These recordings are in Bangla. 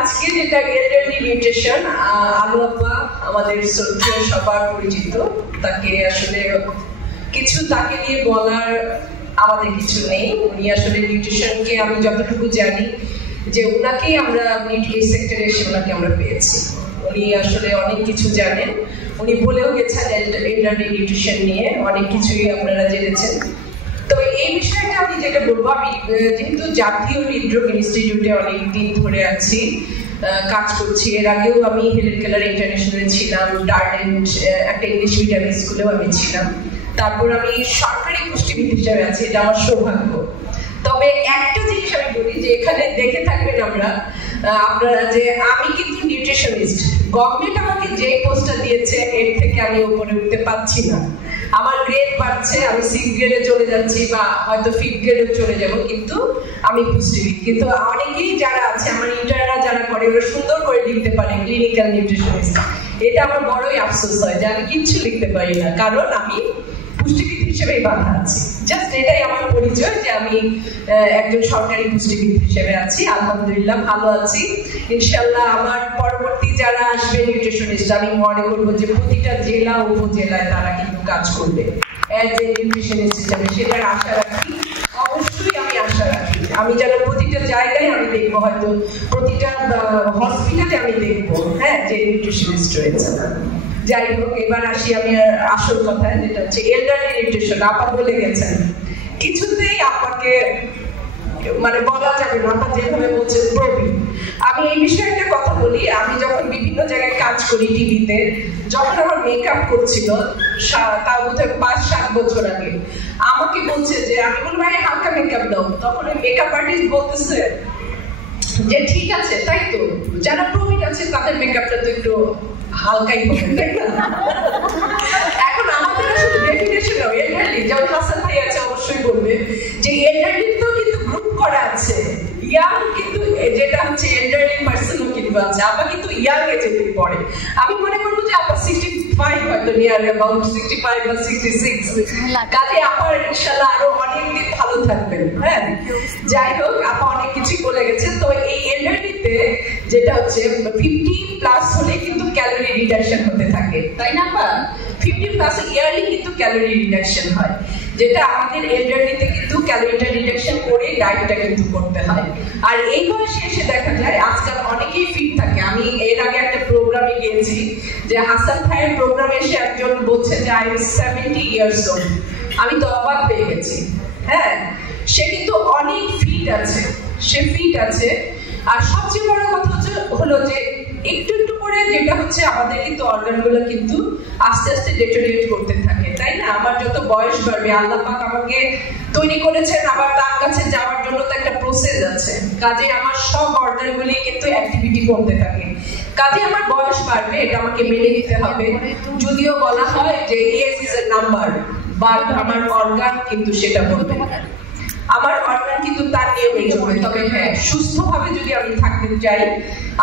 আজকে যেটা এলডারলি নিউট্রিশন, আলু আপা আমাদের শ্রদ্ধেয় সবার পরিচিত, তাকে আসলে কিছু তাকে নিয়ে বলার আমাদের কিছু নেই। উনি আসলে নিউট্রিশনকে আমি যতটুকু জানি যে উনাকেই আমরা এই সেক্টরে এসে ওনাকে আমরা পেয়েছি। উনি আসলে অনেক কিছু জানেন, উনি বলেও গেছেন এলডারলি নিউট্রিশন নিয়ে অনেক কিছুই আপনারা জেনেছেন। তবে এই বিষয়টা আমি যেটা বলবো, আমি যেহেতু জাতীয় হৃদরোগ ইনস্টিটিউটে অনেক দিন ধরে আছি, কাজ করছি। এর আগেও আমি হেলেন কেলার ইন্টারন্যাশনালে ছিলাম, ডার্ডেন্ট একটা ইংলিশ মিডিয়াম স্কুলেও আমি ছিলাম। তারপর আমি সরকারি পুষ্টিবিদ হিসাবে আছি, এটা আমার সৌভাগ্য। তবে একটা জিনিস আমি বলি যে এখানে দেখে থাকবেন আপনারা যে আমি কিন্তু নিউট্রিশনিস্ট। গভর্নমেন্ট আমাকে যে পোস্টটা দিয়েছে এর থেকে আমি উপরে উঠতে পারছি না। আমার গ্রেড বাড়ছে, আমি 6 গ্রেডে চলে যাচ্ছি বা হয়তো 5th গ্রেডে চলে যাব, কিন্তু আমি পুষ্টিবিদ। কিন্তু অনেকেই যারা আছে আমার ইন্টাররা যারা করে ওরা সুন্দর করে লিখতে পারে ক্লিনিক্যাল নিউট্রিশনিস্ট। এটা আমার বড়ই আফসোস হয় যে আমি কিচ্ছু লিখতে পারি না, কারণ আমি পুষ্টিবিদ হিসেবেই বাধা আছি। জাস্ট এটাই আমার পরিচয় যে আমি একজন সরকারি পুষ্টিবিদ হিসেবে আছি। আলহামদুলিল্লাহ ভালো আছি। ইনশাআল্লাহ আমার পরবর্তী যারা আসবে নিউট্রিশনিস্ট, আমি মনে করবো যে প্রতিটা জেলা উপজেলায় তারা কিন্তু কাজ করবে অ্যাজ এ নিউট্রিশনিস্ট হিসেবে, সেটার আশা রাখি। অবশ্যই আমি আশা রাখি আমি যেন প্রতিটা জায়গায় আমি দেখবো, হয়তো প্রতিটা হসপিটালে আমি দেখবো হ্যাঁ যে নিউট্রিশনিস্ট রয়েছে। যাই হোক, এবার আসি আমি আসল কথায়, যেটা হচ্ছে এলডারলি নিউট্রিশন। আপা বলে গেছেন, কিছুতেই আপাকে মানে বলা যাবে না, আপা যেভাবে বলছেন প্রবীণ। আমি এই বিষয়টা কথা বলি, আমি যখন বিভিন্ন জায়গায় কাজ করি টিভিতে, যখন আমার মেকআপ করছিল তাও বোধহয় 5-7 বছর আগে, আমাকে বলছে যে আমি বলবো ভাই হালকা মেকআপ দাও, তখন ওই মেকআপ আর্টিস্ট বলতেছে যে ঠিক আছে, তাই তো যারা প্রবীণ আছে তাদের মেকআপটা তো একটু হালকাই হবে, তাই না? এখন আমাদের আসলে ডেফিনেশন এলডারলি, যেমন হাসান ভাই আছে অবশ্যই বলবে যে এলডারলি তো কিন্তু গ্রুপ করা আছে, ইয়াং কিন্তু যেটা হচ্ছে এলডারলি পার্সনও কিন্তু আছে। আপা কিন্তু ইয়াং এজে পড়ে। আমি মনে করবো যে আপা 65 হয়তো নিয়ার অ্যাবাউট 65 বা 66, কাজে আপার ইনশাআল্লাহ আরো অনেক দিন ভালো থাকবেন। হ্যাঁ, যাই হোক, আপা অনেক কিছু বলে গেছে। তো এই এলডারলিতে যেটা হচ্ছে 50+ হলে কিন্তু ক্যালোরি রিডাকশন হতে থাকে, তাই না আপা? 50+ ইয়ারলি কিন্তু ক্যালোরি রিডাকশন হয়, যেটা আমাদের এলডারলিতে কিন্তু ক্যালোরিটা রিডাকশন করে ডায়েটটা কিন্তু করতে হয়। আর এই বয়সে এসে দেখা যায় আজকাল অনেকেই ফিট থাকে। আমি এর আগে একটা প্রোগ্রামে গিয়েছি, যে হাসান ভাইয়ের প্রোগ্রামে এসে একজন বলছে যে আই এম 70 ইয়ার্স ওল্ড। আমি তো অবাক হয়ে গেছি। হ্যাঁ, সে কিন্তু অনেক ফিট আছে, সে ফিট আছে। আর সবচেয়ে বড় কথা হলো যে একটু একটু করে যেটা হচ্ছে আমাদের কিন্তু অর্গানগুলো কিন্তু আস্তে আস্তে ডেটোরিয়েট করতে থাকে, তাই না? আমার যত বয়স বাড়বে, আল্লাহ পাক আমাকে তৈরি করেছেন, আবার তার কাছে যাওয়ার জন্য তো একটা প্রসেস আছে। কাজে আমার সব অর্গানগুলি কিন্তু অ্যাক্টিভিটি করতে থাকে। কাজে আমার বয়স বাড়বে, এটা আমাকে মেনে নিতে হবে। যদিও বলা হয় যে age is a number, but আমার অর্গান কিন্তু সেটা বলবে না। আমার অর্গান কিন্তু তার নিয়মেই চলবে। তবে হ্যাঁ, সুস্থভাবে যদি আমি থাকতে চাই,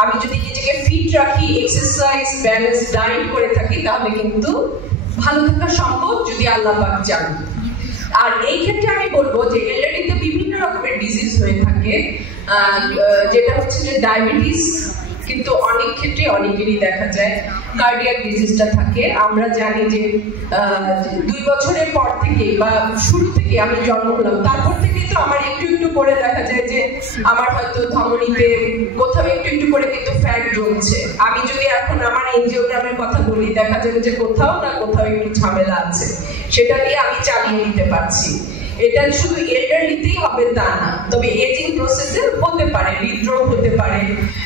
আমি যদি নিজেকে ফিট রাখি, এক্সারসাইজ, ব্যালেন্স ডায়েট করে থাকি, তাহলে কিন্তু ভালো থাকা সম্ভব যদি আল্লাহ পাক চান। আর এই ক্ষেত্রে আমি বলবো যে এলডারলিতে বিভিন্ন রকমের ডিজিজ হয়ে থাকে, যেটা হচ্ছে যে ডায়াবেটিস কিন্তু অনেক ক্ষেত্রে অনেকেরই দেখা যায়, কার্ডিয়াক ডিজিজটা থাকে। আমরা জানি যে 2 বছরের পর থেকে বা শুরু থেকে আমি জন্ম হলাম, তারপর থেকে তো আমার একটু একটু করে দেখা যায় যে আমার হয়তো ধমনীতে কোথাও একটু একটু করে কিন্তু ফ্যাট জমছে। আমি যদি এখন আমার এনজিওগ্রামের কথা বলি, দেখা যাবে যে কোথাও না কোথাও একটু ঝামেলা আছে, সেটা দিয়ে আমি চালিয়ে নিতে পারছি। এটা শুধু এলডারলিতেই হবে তা না, তবে এজিং প্রসেসে হতে পারে, হৃদরোগ হতে পারে,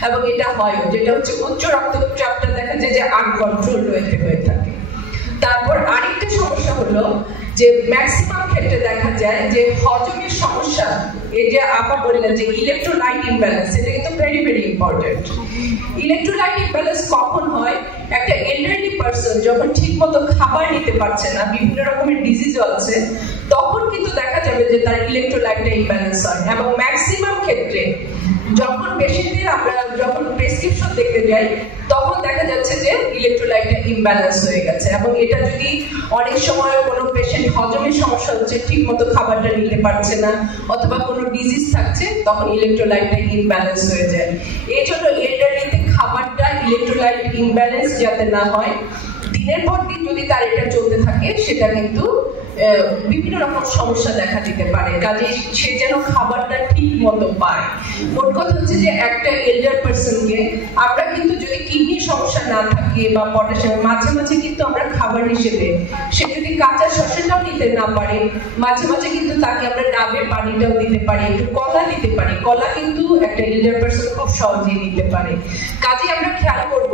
এবং এটা হয় যেটা হচ্ছে উচ্চ রক্তচাপটা দেখা যায় যে আনকন্ট্রোল হয়ে থাকে। তারপর আরেকটা সমস্যা হলো যে ম্যাক্সিমাম ক্ষেত্রে দেখা যায় যে হজমের সমস্যা। এই যে আপা বললেন যে ইলেকট্রোলাইট ইমব্যালেন্স, এটা কিন্তু very very important. Electrolyte imbalance কখন হয়? একটা এলডারলি পারসন যখন ঠিক মতো খাবার নিতে পারছে না, বিভিন্ন রকমের ডিজিজ আছে, তখন কিন্তু দেখা যাবে যে তার ইলেকট্রোলাইটটা ইমব্যালেন্স হয়। এবং ম্যাক্সিমাম ক্ষেত্রে যখন পেশেন্টের আমরা যখন প্রেসক্রিপশন দেখতে যাই, তখন দেখা যাচ্ছে যে ইলেকট্রোলাইটটা ইমব্যালেন্স হয়ে গেছে। এবং এটা যদি অনেক সময় কোনো পেশেন্ট হজমের সমস্যা হচ্ছে, ঠিক মতো খাবারটা নিতে পারছে না, অথবা কোনো ডিজিজ থাকছে, তখন ইলেকট্রোলাইটটা ইমব্যালেন্স হয়ে যায়। এই জন্য ইলেকট্রোলাইট ইমব্যালেন্স যাতে না হয়। দিনের পর দিন যদি তার এটা চলতে থাকে সেটা কিন্তু বিভিন্ন রকম সমস্যা দেখা দিতে পারে। কাজে সে যেন খাবারটা ঠিক মতো পায়। মোট কথা হচ্ছে যে একটা এল্ডার পার্সনকে আমরা কিন্তু যদি কিডনি সমস্যা না থাকে বা পটাশিয়াম মাঝে মাঝে কিন্তু আমরা খাবার হিসেবে সে যদি কাঁচা শসাটাও নিতে না পারে মাঝে মাঝে কিন্তু তাকে আমরা ডাবের পানিটাও দিতে পারি, একটু কলা দিতে পারি। কলা কিন্তু একটা এল্ডার পার্সন খুব সহজেই নিতে পারে। কাজে আমরা খেয়াল করব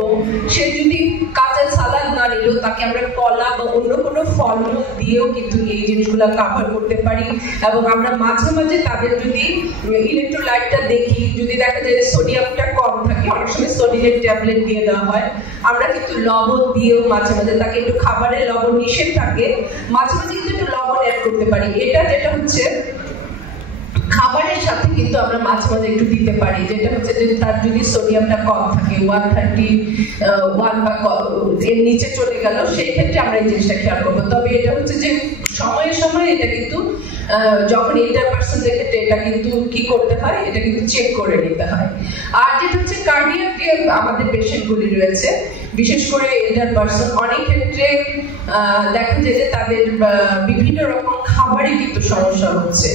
সে যদি কাঁচা সালাদ না নিলেও তাকে আমরা কলা বা অন্য কোনো ফলমূল দিয়েও কিন্তু এই জিনিসগুলো কভার করতে পারি। এবং আমরা মাঝে মাঝে তাদের যদি ইলেকট্রোলাইটটা দেখি, যদি দেখা যায় সোডিয়ামটা কম থাকে অনেক সময় সোডিয়ামের ট্যাবলেট দিয়ে দেওয়া হয়। আমরা কিন্তু লবণ দিয়েও মাঝে মাঝে তাকে একটু খাবারের লবণ নিষেধ থাকে মাঝে মাঝে কিন্তু একটু লবণ অ্যাড করতে পারি। এটা যেটা হচ্ছে খাবারের সাথে কিন্তু আমরা মাঝে মাঝে একটু দিতে পারি, যেটা হচ্ছে যে তার যদি সোডিয়ামটা কম থাকে 131 বা এর নিচে চলে গেল সেই ক্ষেত্রে আমরা এই জিনিসটা খেয়াল করবো। তবে এটা হচ্ছে যে সময়ে সময়ে এটা কিন্তু যখন এল্ডার পার্সনদের ক্ষেত্রে এটা কিন্তু কি করতে হয়, এটা কিন্তু চেক করে নিতে হয়। আর যেটা হচ্ছে কার্ডিয়াক আমাদের পেশেন্টগুলি রয়েছে বিশেষ করে এল্ডার পার্সন, অনেক ক্ষেত্রে দেখা যায় যে তাদের বিভিন্ন রকম খাবারে কিন্তু সমস্যা হচ্ছে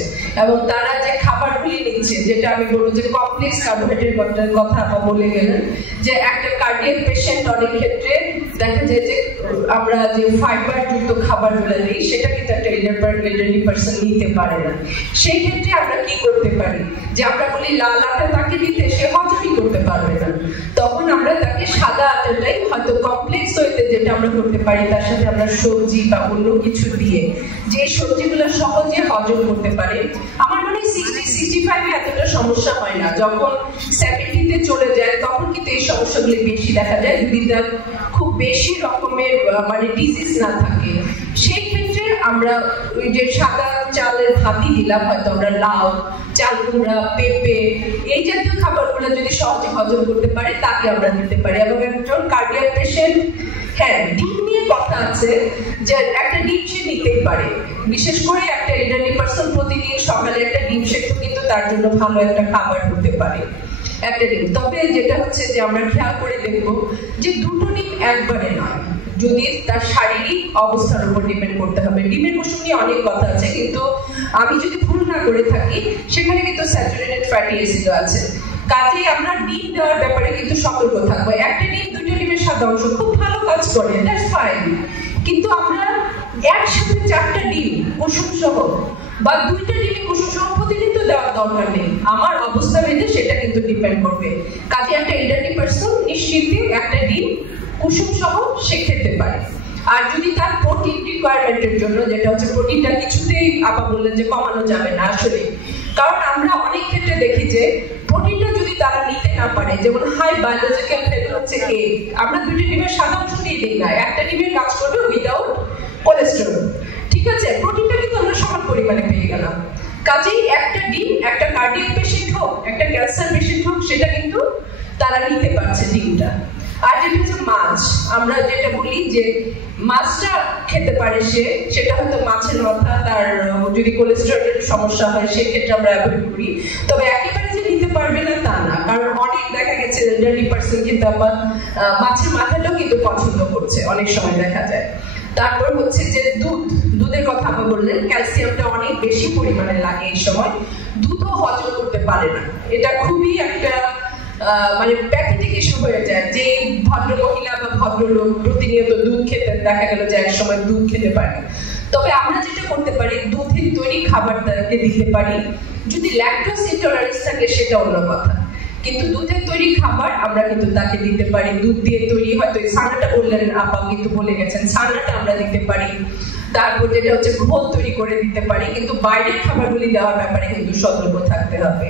এবং তারা যে খাবারগুলি নিচ্ছে, যেটা আমি বলবো যে কমপ্লেক্স কার্বোহাইড্রেটের কথা বলে গেলেন, যে একটা কার্ডিয়াক পেশেন্ট অনেক ক্ষেত্রে দেখা যায় যে আমরা যে ফাইবার যুক্ত খাবারগুলো দিই সেটা কিন্তু একটা এল্ডারলি পার্সন নিতে পারে না। সেই ক্ষেত্রে আমরা কি করতে পারি, যে আমরা বলি লাল আটা তাকে দিতে, সে হজমই করতে পারবে না, তখন আমরা তাকে সাদা আটাটাই হয়তো কমপ্লেক্স হইতে যেটা আমরা করতে পারি তার সাথে আমরা সবজি বা অন্য কিছু দিয়ে যে সবজিগুলো সহজে হজম করতে পারে। আমার মনে হয় 60-65 এতটা সমস্যা হয় না, যখন 70-তে চলে যায় তখন কিন্তু এই সমস্যাগুলি বেশি দেখা যায় যদি তার খুব বেশি রকমের মানে ডিজিজ না থাকে। সেই ক্ষেত্রে আমরা ওই যে সাদা চালের ভাতই দিলাম, হয়তো আমরা লাউ, চাল কুমড়া, পেঁপে এই জাতীয় খাবারগুলো যদি সহজে হজম করতে পারে তাকে আমরা দিতে পারি। এবং একজন কার্ডিয়াক পেশেন্ট, হ্যাঁ ডিম নিয়ে কথা আছে যে একটা ডিম সে নিতেই পারে, বিশেষ করে একটা এল্ডারলি পার্সন প্রতিদিন সকালে একটা ডিম সেদ্ধ কিন্তু তার জন্য ভালো একটা খাবার হতে পারে একটা ডিম। তবে যেটা হচ্ছে যে আমরা খেয়াল করে দেখবো যে দুটো ডিম একবারে নয়, যদি তার শারীরিক অবস্থার উপর ডিপেন্ড করতে হবে। ডিমের কুসুম নিয়ে অনেক কথা আছে, কিন্তু আমি যদি ভুল না করে থাকি সেখানে কিন্তু স্যাচুরেটেড ফ্যাটি অ্যাসিড আছে। কাজেই আমরা ডিম দেওয়ার ব্যাপারে কিন্তু সতর্ক থাকবো। একটা ডিম দুটো ডিমের সাদা অংশ খুব ভালো কাজ করে, দ্যাটস ফাইন, কিন্তু আমরা একসাথে 4টা ডিম কুসুম সহ বা 2টা ডিম কুসুম সহ প্রতিদিন তো দেওয়ার দরকার নেই। আমার অবস্থা ভেদে সেটা কিন্তু ডিপেন্ড করবে। কাজে একটা এল্ডারলি পার্সন নিশ্চিতই একটা ডিম কুসুম সহ সে খেতে পারে। আর যদি তার প্রোটিন রিকোয়ারমেন্টের জন্য, যেটা হচ্ছে প্রোটিনটা কিছুতেই আপা বললেন যে কমানো যাবে না আসলে, কারণ আমরা অনেক ক্ষেত্রে দেখি যে প্রোটিনটা যদি তারা নিতে না পারে, যেমন হাই বায়োলজিক্যাল ভ্যালু হচ্ছে এগ, আমরা 2টি ডিমের সাদা অংশ দিয়ে দিই না, একটা ডিমের কাজ করবে উইদাউট কোলেস্টেরল, ঠিক আছে, প্রোটিনটা কিন্তু আমরা সমান পরিমাণে পেয়ে গেলাম। কাজেই একটা ডিম একটা কার্ডিয়াক পেশেন্ট হোক একটা ক্যান্সার পেশেন্ট হোক সেটা কিন্তু তারা নিতে পারছে ডিমটা। আর যেটা হচ্ছে মাছ, আমরা যেটা বলি যে মাছটা খেতে পারে সে, সেটা হয়তো মাছের মাথা তার যদি কোলেস্টেরলের সমস্যা হয় সেক্ষেত্রে আমরা অ্যাভয়েড করি। তবে একেবারে যে নিতে পারবে না তা না, কারণ অনেক দেখা গেছে এল্ডারলি পার্সন কিন্তু আবার মাছের মাথাটাও কিন্তু পছন্দ করছে অনেক সময় দেখা যায়। তারপর হচ্ছে যে দুধের কথা আমরা বললেন, ক্যালসিয়ামটা অনেক বেশি পরিমাণে লাগে এই সময়, দুধও হজম করতে পারে না। এটা খুবই একটা মানে প্যাথেটিক ইস্যু হয়ে যায় যে ভদ্র মহিলা বা ভদ্রলোক প্রতিনিয়ত দুধ খেতে দেখা গেল যে এক সময় দুধ খেতে পারে। তবে আমরা যেটা করতে পারি দুধের তৈরি খাবার তাকে দিতে পারি, যদি ল্যাকটোজ ইনটলারেন্স থাকে সেটা অন্য কথা, কিন্তু দুধের তৈরি খাবার আমরা কিন্তু তাকে দিতে পারি। দুধ দিয়ে তৈরি হয়তো ছানাটা বললেন আপা কিন্তু বলে গেছেন, ছানাটা আমরা দিতে পারি। তারপর যেটা হচ্ছে ঘোল তৈরি করে দিতে পারি, কিন্তু বাইরের খাবারগুলি দেওয়ার ব্যাপারে কিন্তু সতর্ক থাকতে হবে।